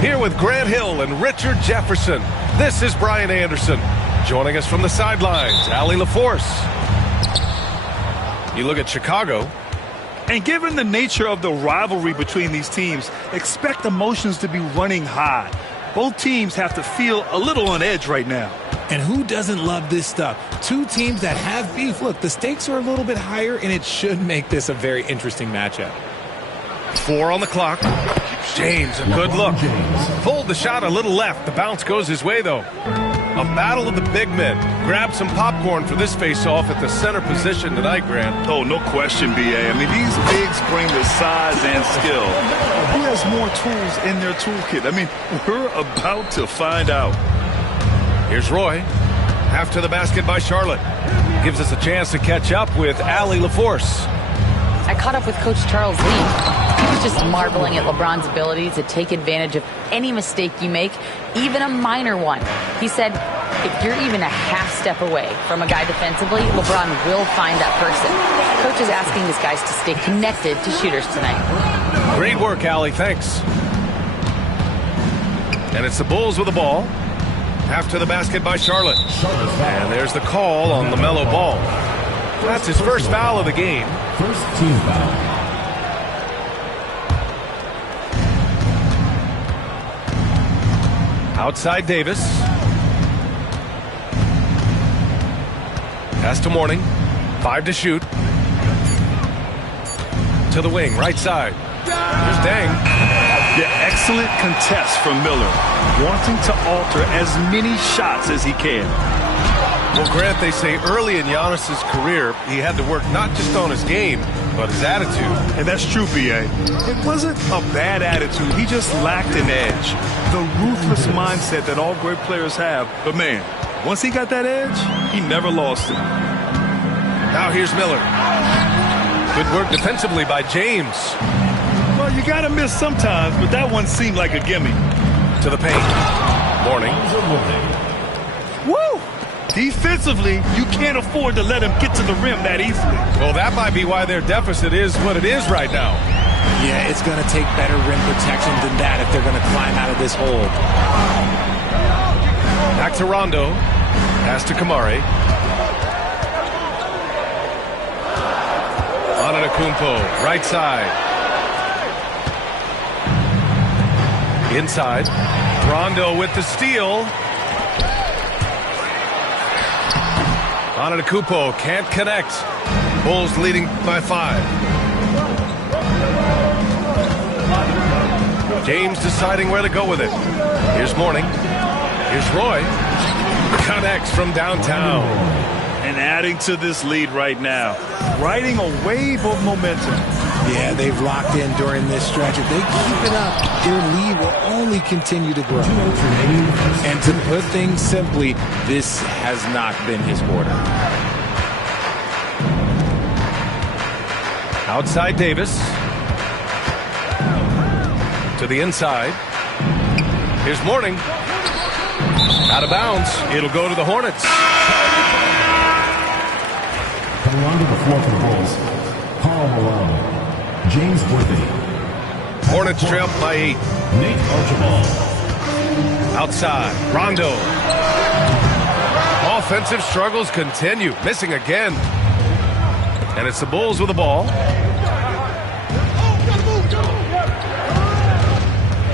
Here with Grant Hill and Richard Jefferson, this is Brian Anderson. Joining us from the sidelines, Allie LaForce. You look at Chicago. And given the nature of the rivalry between these teams, expect emotions to be running high. Both teams have to feel a little on edge right now. And who doesn't love this stuff? Two teams that have beef. Look, the stakes are a little bit higher, and it should make this a very interesting matchup. 4 on the clock. James, a good look. Pulled the shot a little left. The bounce goes his way, though. A battle of the big men. Grab some popcorn for this face-off at the center position tonight, Grant. Oh, no question, B.A. I mean, these bigs bring the size and skill. Who has more tools in their toolkit? I mean, we're about to find out. Here's Roy. Half to the basket by Charlotte. Gives us a chance to catch up with Allie LaForce. I caught up with Coach Charles Lee. He was just marveling at LeBron's ability to take advantage of any mistake you make, even a minor one. He said, if you're even a half step away from a guy defensively, LeBron will find that person. Coach is asking his guys to stay connected to shooters tonight. Great work, Allie. Thanks. And it's the Bulls with the ball. Half to the basket by Charlotte. And there's the call on LaMelo Ball. That's his first foul of the game. First team foul. Outside Davis. Pass to Mourning. 5 to shoot. To the wing, right side. Here's Deng. Yeah, excellent contest from Miller. Wanting to alter as many shots as he can. Well, Grant, they say early in Giannis's career, he had to work not just on his game, but his attitude. And that's true, B.A. It wasn't a bad attitude. He just lacked an edge. The ruthless mindset that all great players have. But, man, once he got that edge, he never lost it. Now here's Miller. Good work defensively by James. Well, you got to miss sometimes, but that one seemed like a gimme. To the paint. Mourning. Woo! Defensively, you can't afford to let him get to the rim that easily. Well, that might be why their deficit is what it is right now. Yeah, it's going to take better rim protection than that if they're going to climb out of this hole. Back to Rondo. Pass to Kamari. Antetokounmpo, right side. Inside. Rondo with the steal. Antetokounmpo can't connect. Bulls leading by 5. James deciding where to go with it. Here's Mourning. Here's Roy. Connects from downtown. And adding to this lead right now. Riding a wave of momentum. Yeah, they've locked in during this stretch. If they keep it up, their lead will only continue to grow. And to put things simply, this has not been his quarter. Outside Davis. To the inside. Here's Mourning. Out of bounds. It'll go to the Hornets. Coming onto the floor for the Bulls, Karl Malone, James Worthy. Hornets trail by 8. Nate Archibald. Outside, Rondo. Offensive struggles continue. Missing again. And it's the Bulls with the ball.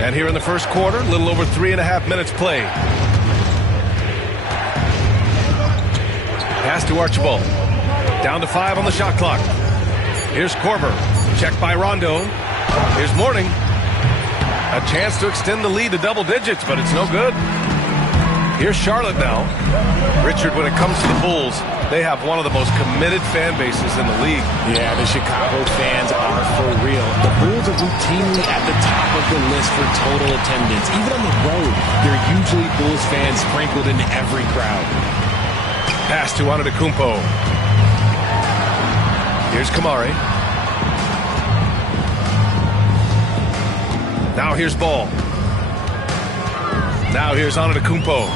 And here in the first quarter, a little over 3.5 minutes played. Pass to Archibald. Down to 5 on the shot clock. Here's Korver. Checked by Rondo. Here's Mourning. A chance to extend the lead to double digits, but it's no good. Here's Charlotte now. Richard, when it comes to the Bulls, they have one of the most committed fan bases in the league. Yeah, the Chicago fans are for real. The Bulls are routinely at the top of the list for total attendance. Even on the road, there are usually Bulls fans sprinkled in every crowd. Pass to Antetokounmpo. Here's Kamari. Now here's Ball. Now here's Antetokounmpo.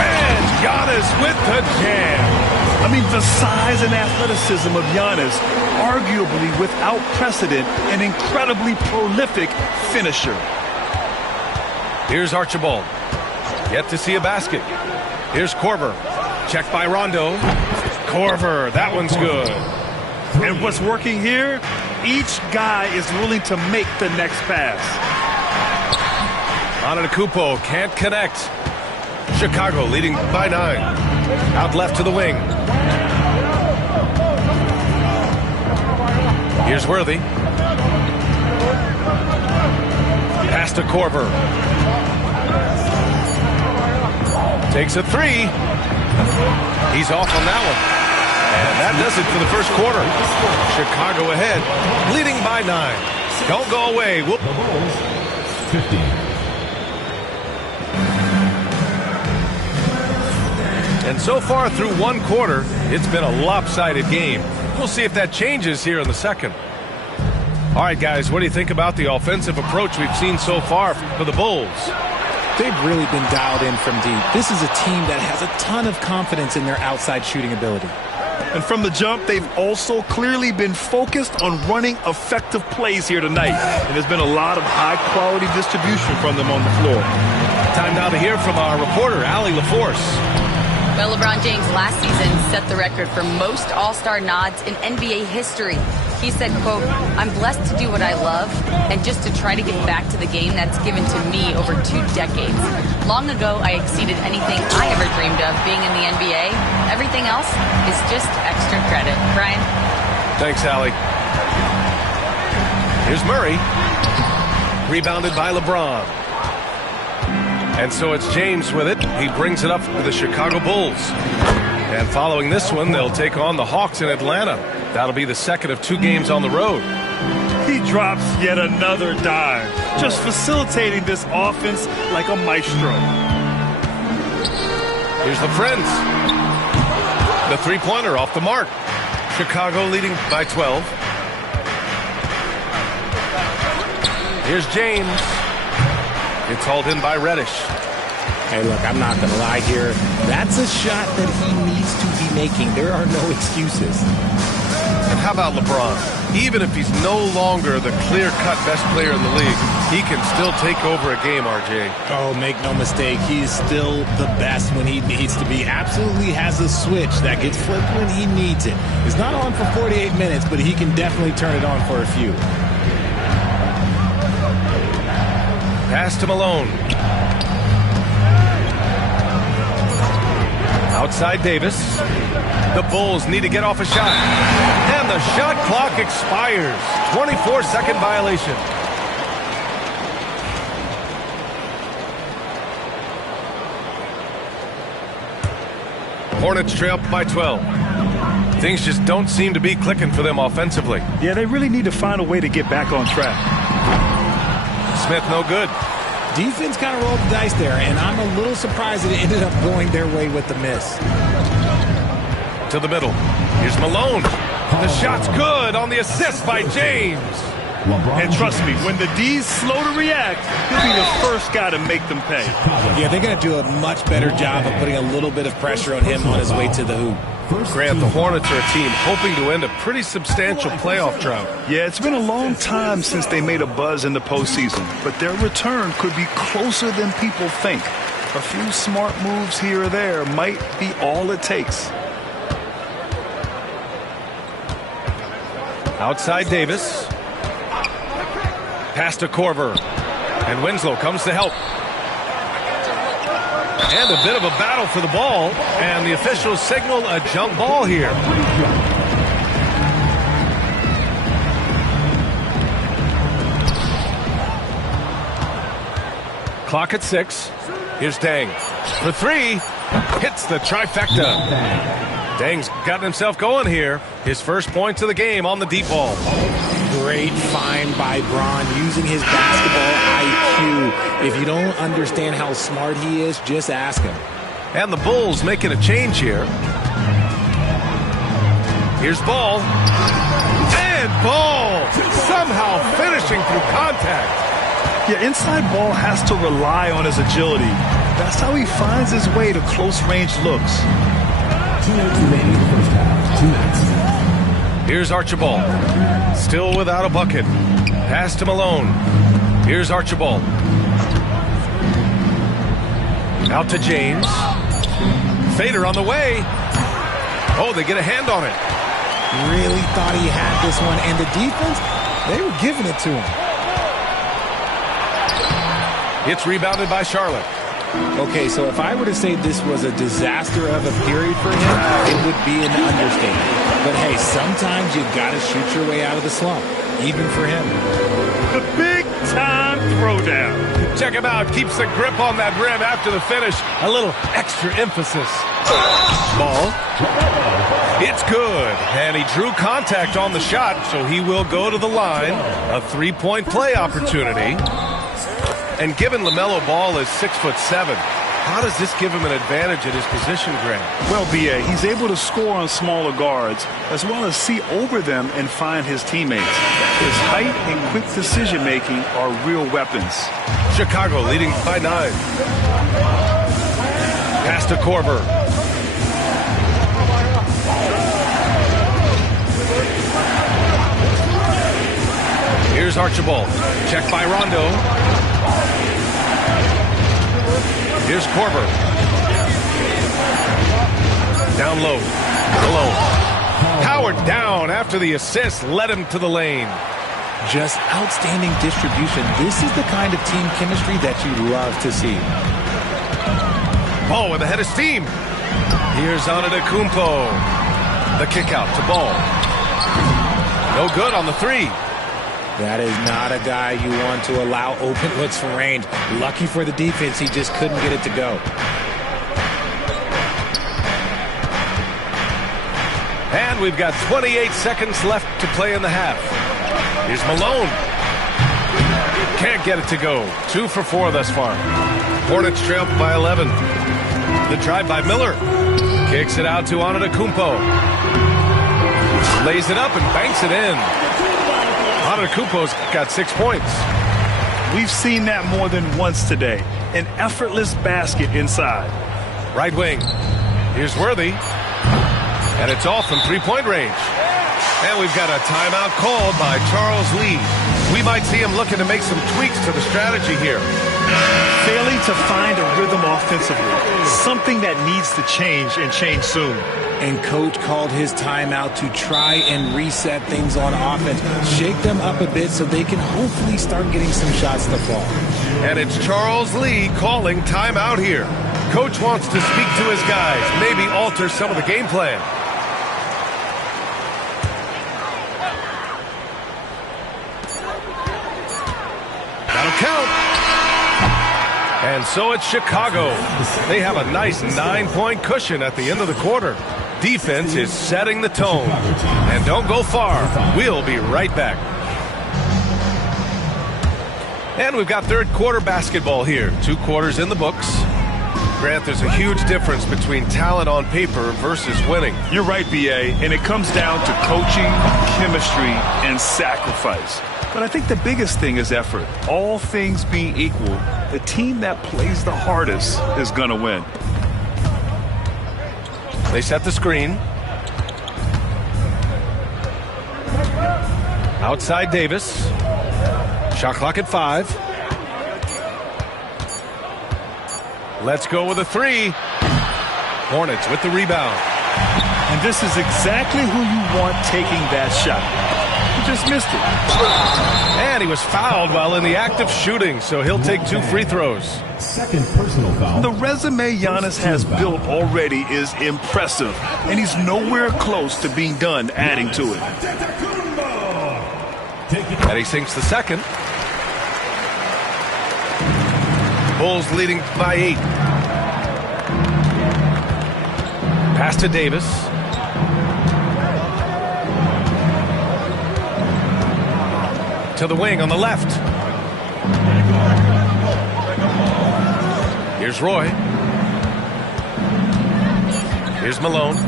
And Giannis with the jam. I mean, the size and athleticism of Giannis, arguably without precedent, an incredibly prolific finisher. Here's Archibald. Yet to see a basket. Here's Korver. Checked by Rondo. Korver, that one's good. And what's working here? Each guy is willing to make the next pass. Antetokounmpo can't connect. Chicago leading by 9. Out left to the wing. Here's Worthy. Pass to Korver. Takes a 3. He's off on that one. And that does it for the first quarter. Chicago ahead, leading by 9. Don't go away. The Bulls, 15. And so far through one quarter, it's been a lopsided game. We'll see if that changes here in the second. All right, guys, what do you think about the offensive approach we've seen so far for the Bulls? They've really been dialed in from deep. This is a team that has a ton of confidence in their outside shooting ability. And from the jump, they've also clearly been focused on running effective plays here tonight. And there's been a lot of high-quality distribution from them on the floor. Time now to hear from our reporter, Allie LaForce. Well, LeBron James last season set the record for most All-Star nods in NBA history. He said, quote, "I'm blessed to do what I love and just to try to give back to the game that's given to me over 2 decades. Long ago, I exceeded anything I ever dreamed of being in the NBA. Everything else is just extra credit." Brian? Thanks, Allie. Here's Murray. Rebounded by LeBron. And so it's James with it. He brings it up for the Chicago Bulls. And following this one, they'll take on the Hawks in Atlanta. That'll be the second of 2 games on the road. He drops yet another dime, just facilitating this offense like a maestro. Here's the Friends. The three-pointer off the mark. Chicago leading by 12. Here's James. It's hauled in by Reddish. Hey, look, I'm not going to lie here. That's a shot that he needs to be making. There are no excuses. And how about LeBron? Even if he's no longer the clear-cut best player in the league, he can still take over a game, RJ. Oh, make no mistake. He's still the best when he needs to be. Absolutely has a switch that gets flipped when he needs it. It's not on for 48 minutes, but he can definitely turn it on for a few. Pass to Malone. Outside Davis. The Bulls need to get off a shot. And the shot clock expires. 24-second violation. Hornets trail by 12. Things just don't seem to be clicking for them offensively. Yeah, they really need to find a way to get back on track. Smith no good. Defense kind of rolled the dice there, and I'm a little surprised that it ended up going their way with the miss. To the middle. Here's Malone. The shot's good on the assist by James. And trust me, when the D's slow to react, he'll be the first guy to make them pay. Yeah, they're going to do a much better job of putting a little bit of pressure on him on his way to the hoop. Grant, the Hornets are a team hoping to end a pretty substantial playoff drought. Yeah, it's been a long time since they made a buzz in the postseason, but their return could be closer than people think. A few smart moves here or there might be all it takes. Outside Davis. Pass to Korver. And Winslow comes to help. And a bit of a battle for the ball. And the officials signal a jump ball here. Clock at 6. Here's Deng for three. Hits the trifecta. Deng's gotten himself going here. His first points of the game on the deep ball. Great find by Braun using his basketball IQ. If you don't understand how smart he is, just ask him. And the Bulls making a change here. Here's Ball. And Ball somehow finishing through contact. Yeah, inside Ball has to rely on his agility. That's how he finds his way to close-range looks. 2 minutes remaining in the first half. 2 minutes. Here's Archibald. Still without a bucket. Pass to Malone. Here's Archibald. Out to James. Fader on the way. Oh, they get a hand on it. Really thought he had this one. And the defense, they were giving it to him. It's rebounded by Charlotte. Okay, so if I were to say this was a disaster of a period for him, it would be an understatement. But hey, sometimes you got to shoot your way out of the slump, even for him. The big-time throwdown. Check him out. Keeps the grip on that rim after the finish. A little extra emphasis. Ball. It's good. And he drew contact on the shot, so he will go to the line. A three-point play opportunity. And given LaMelo Ball is 6'7", how does this give him an advantage at his position, Grant? Well, B.A., he's able to score on smaller guards, as well as see over them and find his teammates. His height and quick decision-making are real weapons. Chicago leading by 9. Pass to Korver. Here's Archibald. Check by Rondo. Here's Korver. Down low. Malone. Powered down after the assist led him to the lane. Just outstanding distribution. This is the kind of team chemistry that you love to see. Ball with a head of steam. Here's Antetokounmpo. The kick out to Ball. No good on the three. That is not a guy you want to allow open looks from range. Lucky for the defense, he just couldn't get it to go. And we've got 28 seconds left to play in the half. Here's Malone. Can't get it to go. 2 for 4 thus far. Hornets trail by 11. The drive by Miller. Kicks it out to Antetokounmpo. Lays it up and banks it in. Antetokounmpo's got 6 points. We've seen that more than once today. An effortless basket inside. Right wing. Here's Worthy. And it's off from three-point range. And we've got a timeout called by Charles Lee. We might see him looking to make some tweaks to the strategy here. Failing to find a rhythm offensively. Something that needs to change and change soon. And coach called his timeout to try and reset things on offense. Shake them up a bit so they can hopefully start getting some shots to fall. And it's Charles Lee calling timeout here. Coach wants to speak to his guys, maybe alter some of the game plan. That'll count. And so it's Chicago. They have a nice 9-point cushion at the end of the quarter. Defense is setting the tone. And don't go far. We'll be right back. And we've got third quarter basketball here. 2 quarters in the books. Grant, there's a huge difference between talent on paper versus winning. You're right, B.A., and it comes down to coaching, chemistry, and sacrifice. But I think the biggest thing is effort. All things being equal, the team that plays the hardest is going to win. They set the screen. Outside Davis. Shot clock at 5. Let's go with a 3. Hornets with the rebound. And this is exactly who you want taking that shot. He just missed it. And he was fouled while in the act of shooting, so he'll take 2 free throws. Second personal foul. The resume Giannis has built already is impressive, and he's nowhere close to being done adding to it. And he sinks the second. Bulls leading by 8. Pass to Davis. To the wing on the left. Here's Roy. Here's Malone.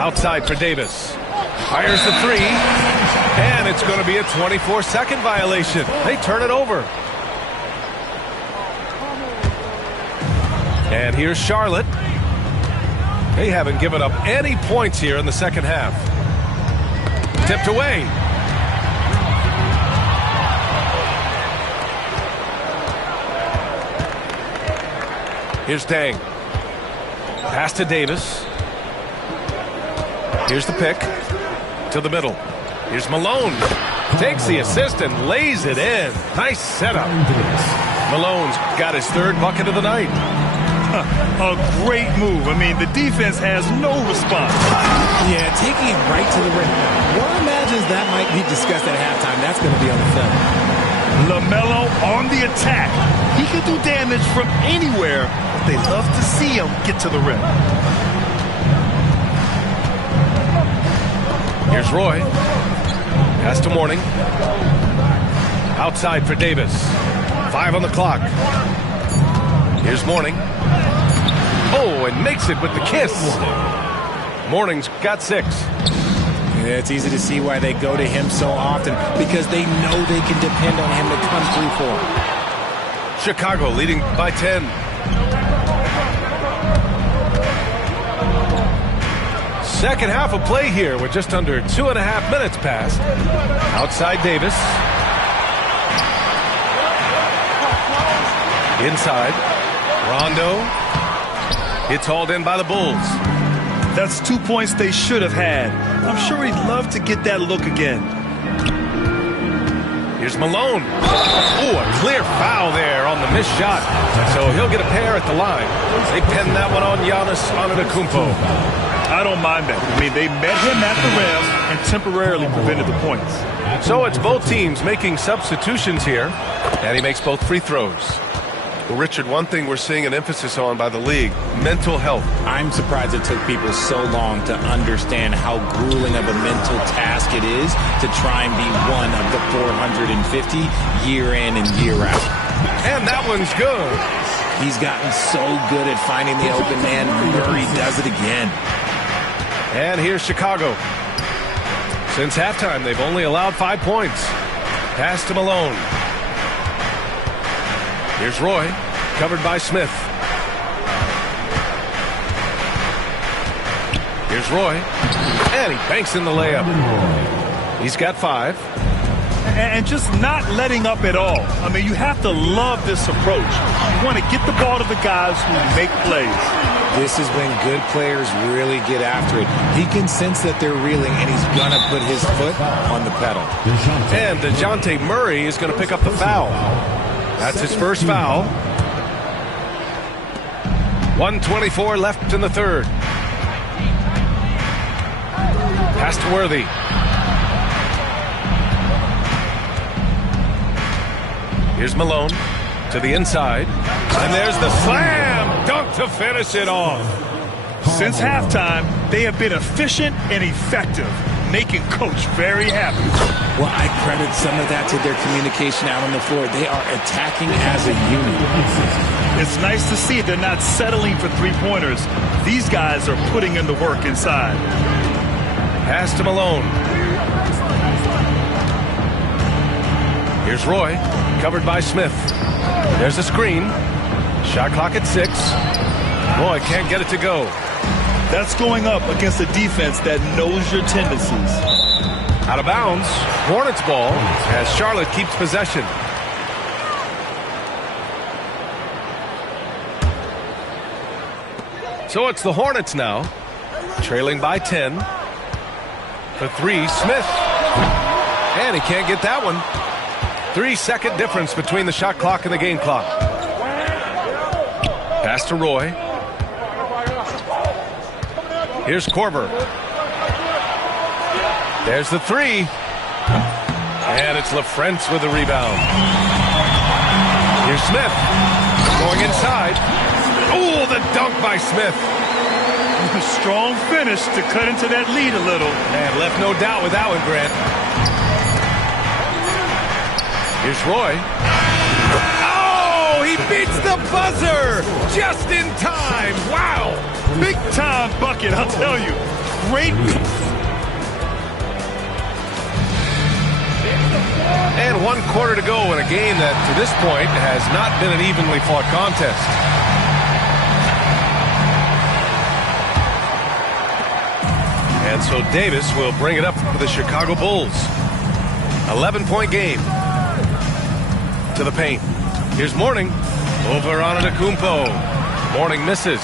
Outside for Davis. Fires the 3. And it's going to be a 24-second violation. They turn it over. And here's Charlotte. They haven't given up any points here in the second half. Tipped away. Here's Dang. Pass to Davis. Here's the pick. To the middle. Here's Malone. Takes the assist and lays it in. Nice setup. Malone's got his 3rd bucket of the night. A great move. I mean, the defense has no response. Yeah, taking it right to the rim. One imagines that might be discussed at halftime. That's going to be on the film. LaMelo on the attack. He can do damage from anywhere, but they love to see him get to the rim. Here's Roy. Pass to Mourning. Outside for Davis. 5 on the clock. Here's Mourning. Oh, and makes it with the kiss. Mourning's got 6. Yeah, it's easy to see why they go to him so often, because they know they can depend on him to come through for them. Chicago leading by 10. Second half of play here with just under 2.5 minutes passed. Outside Davis. Inside. Rondo. It's hauled in by the Bulls. That's 2 points they should have had. I'm sure he'd love to get that look again. Here's Malone. Oh, a clear foul there on the missed shot. So he'll get a pair at the line. They pinned that one on Giannis Antetokounmpo. I don't mind that. I mean, they met him at the rim and temporarily prevented the points. So it's both teams making substitutions here, and he makes both free throws. Well, Richard, one thing we're seeing an emphasis on by the league, mental health. I'm surprised it took people so long to understand how grueling of a mental task it is to try and be one of the 450 year in and year out. And that one's good. He's gotten so good at finding the open man. Murray does it again. And here's Chicago. Since halftime, they've only allowed 5 points. Pass to Malone. Here's Roy, covered by Smith. Here's Roy, and he banks in the layup. He's got 5. And just not letting up at all. I mean, you have to love this approach. You want to get the ball to the guys who make plays. This is when good players really get after it. He can sense that they're reeling, and he's going to put his foot on the pedal. And DeJounte Murray is going to pick up the foul. That's his first foul. 1:24 left in the third. Pass to Worthy. Here's Malone to the inside. And there's the slam dunk to finish it off. Since halftime, they have been efficient and effective, making Coach very happy. Well, I credit some of that to their communication out on the floor. They are attacking as a unit. It's nice to see they're not settling for three-pointers. These guys are putting in the work inside. Pass to Malone. Here's Roy, covered by Smith. There's a screen. Shot clock at 6. Roy can't get it to go. That's going up against a defense that knows your tendencies. Out of bounds. Hornets ball as Charlotte keeps possession. So it's the Hornets now, trailing by 10. For 3, Smith. And he can't get that one. 3-second difference between the shot clock and the game clock. Pass to Roy. Here's Korver. There's the 3. And it's LaFrentz with the rebound. Here's Smith. Going inside. Oh, the dunk by Smith. Strong finish to cut into that lead a little. And left no doubt with that one, Grant. Here's Roy. Oh, he beats the buzzer just in time. Wow. Big time bucket, I'll tell you. Great. And 1 quarter to go in a game that, to this point, has not been an evenly fought contest. And so Davis will bring it up for the Chicago Bulls. 11-point game. To the paint. Here's Mourning. Over on Antetokounmpo. Mourning misses.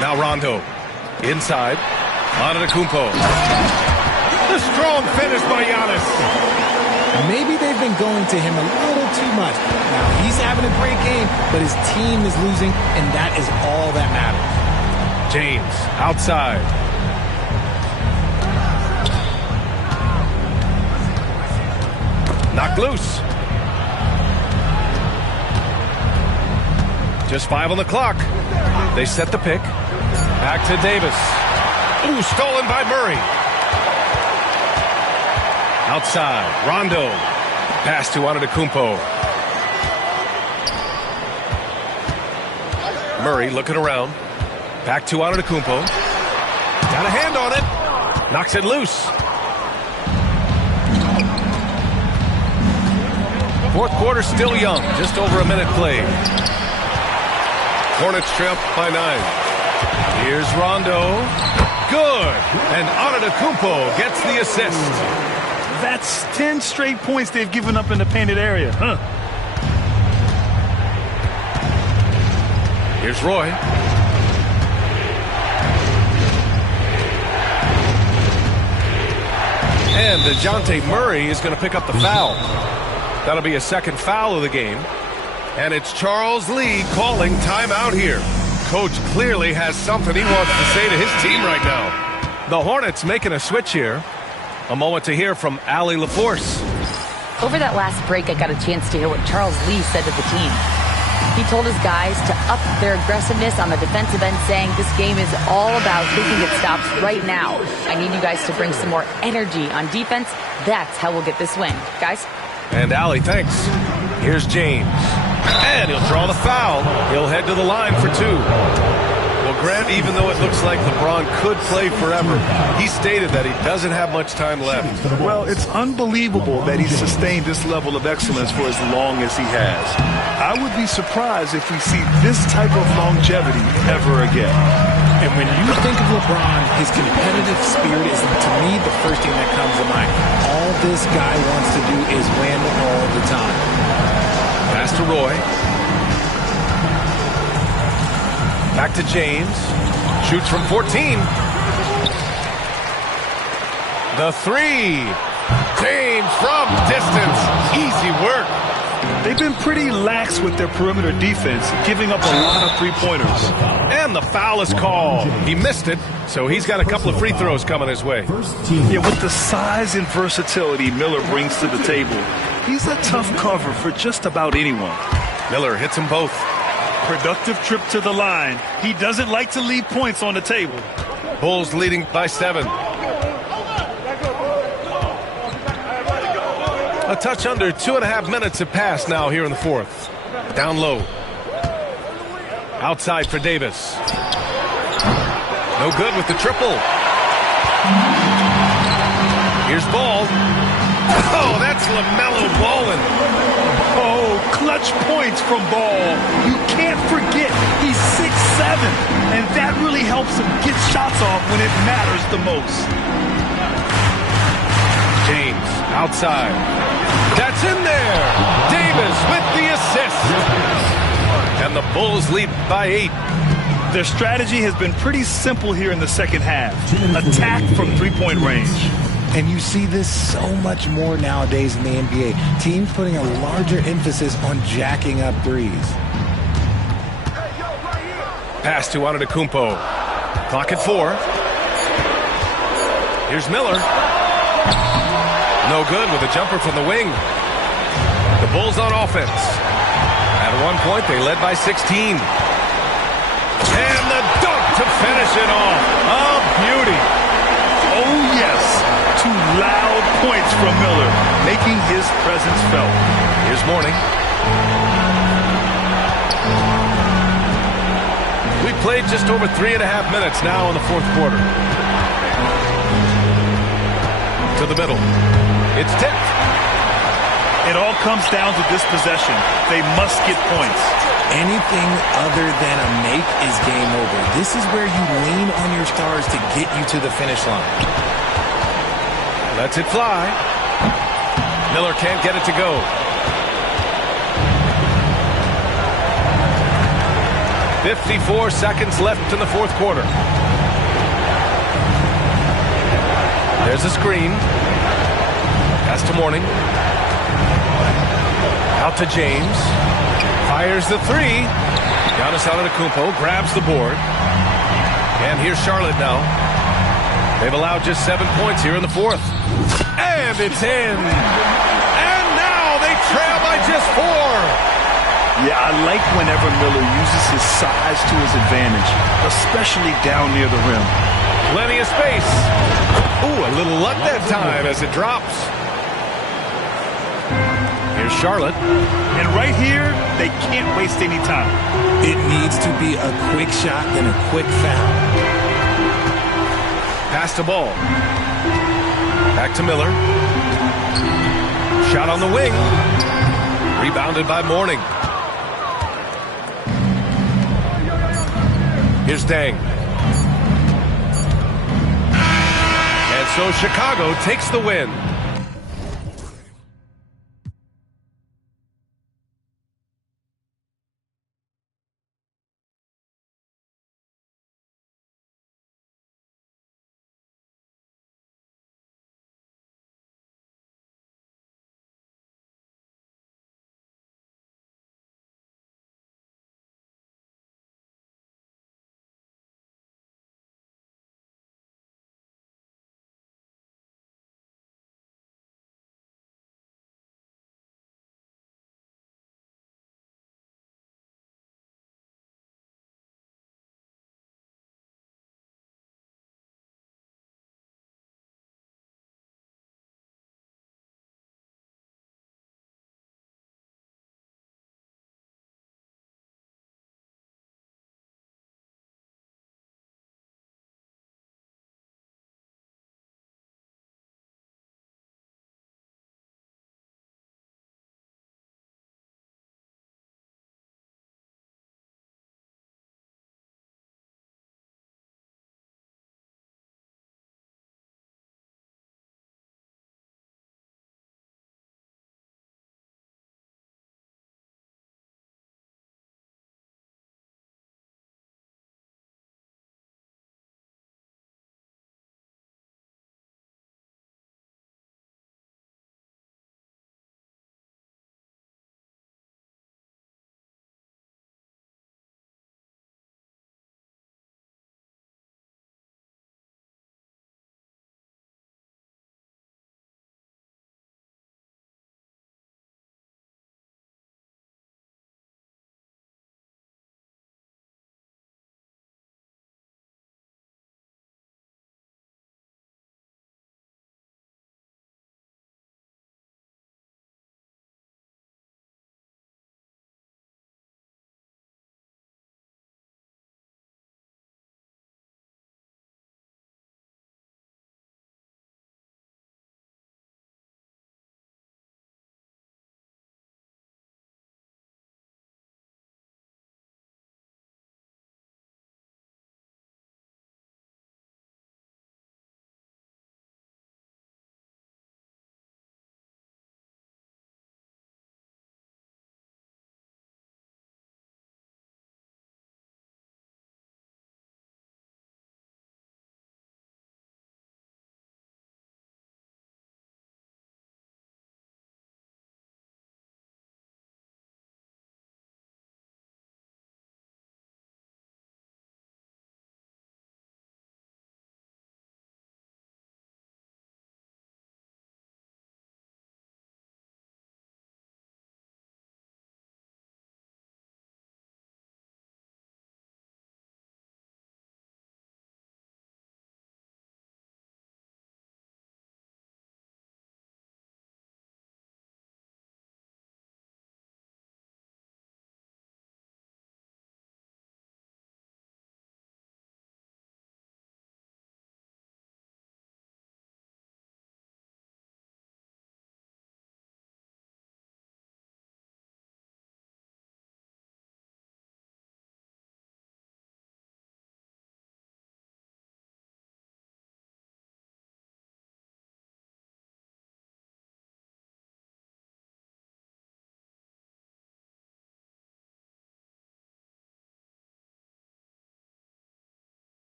Now Rondo. Inside. Antetokounmpo. The strong finish by Giannis. Maybe they've been going to him a little too much. Now, he's having a great game, but his team is losing, and that is all that matters. James outside. Knocked loose. Just 5 on the clock. They set the pick. Back to Davis. Ooh, stolen by Murray. Outside, Rondo. Pass to Antetokounmpo. Murray looking around. Back to Antetokounmpo. Got a hand on it. Knocks it loose. Fourth quarter still young. Just over a minute played. Hornets trail by 9. Here's Rondo. Good. And Antetokounmpo gets the assist. That's 10 straight points they've given up in the painted area. Huh? Here's Roy. And DeJounte Murray is going to pick up the foul. That'll be a second foul of the game. And it's Charles Lee calling timeout here. Coach clearly has something he wants to say to his team right now. The Hornets making a switch here. A moment to hear from Allie LaForce. Over that last break, I got a chance to hear what Charles Lee said to the team. He told his guys to up their aggressiveness on the defensive end, saying this game is all about who can get stops right now. I need you guys to bring some more energy on defense. That's how we'll get this win. Guys? And Allie, thanks. Here's James. And he'll draw the foul. He'll head to the line for 2. Well, Grant, even though it looks like LeBron could play forever, he stated that he doesn't have much time left. Well, it's unbelievable that he's sustained this level of excellence for as long as he has. I would be surprised if we see this type of longevity ever again. And when you think of LeBron, his competitive spirit is, to me, the first thing that comes to mind. All this guy wants to do is win all the time. Pass to Roy. Back to James. Shoots from 14. The 3. James from distance. Easy work. They've been pretty lax with their perimeter defense, giving up a lot of three-pointers. And the foul is called. He missed it, so he's got a couple of free throws coming his way. Yeah, with the size and versatility Miller brings to the table, he's a tough cover for just about anyone. Miller hits them both. Productive trip to the line. He doesn't like to leave points on the table. Bulls leading by 7. A touch under 2.5 minutes have passed now here in the fourth. Down low. Outside for Davis. No good with the triple. Here's Ball. Oh, that's LaMelo balling. Oh, clutch points from Ball. You can't forget he's 6'7", and that really helps him get shots off when it matters the most. James outside. That's in there. Davis with the assist. And the Bulls lead by 8. Their strategy has been pretty simple here in the second half. Attack from three-point range. And you see this so much more nowadays in the NBA. Teams putting a larger emphasis on jacking up threes. Pass to Antetokounmpo. Clock at 4. Here's Miller. No good with a jumper from the wing. The Bulls on offense. At one point, they led by 16. And the dunk to finish it off. A beauty. Oh, yes. Two loud points from Miller, making his presence felt. Here's Mourning. We played just over 3.5 minutes now in the fourth quarter. To the middle. It's tipped. It all comes down to this possession. They must get points. Anything other than a make is game over. This is where you lean on your stars to get you to the finish line. Lets it fly. Miller can't get it to go. 54 seconds left in the fourth quarter. There's a screen. Pass to Mourning. Out to James. Fires the three. Giannis Antetokounmpo grabs the board. And here's Charlotte now. They've allowed just 7 points here in the fourth. And it's in. And now they trail by just 4. Yeah, I like whenever Miller uses his size to his advantage, especially down near the rim. Plenty of space. Ooh, a little luck that time as it drops. Here's Charlotte. And right here, they can't waste any time. It needs to be a quick shot and a quick foul. Pass the ball. Back to Miller. Shot on the wing. Rebounded by Mourning. Here's Deng. And so Chicago takes the win.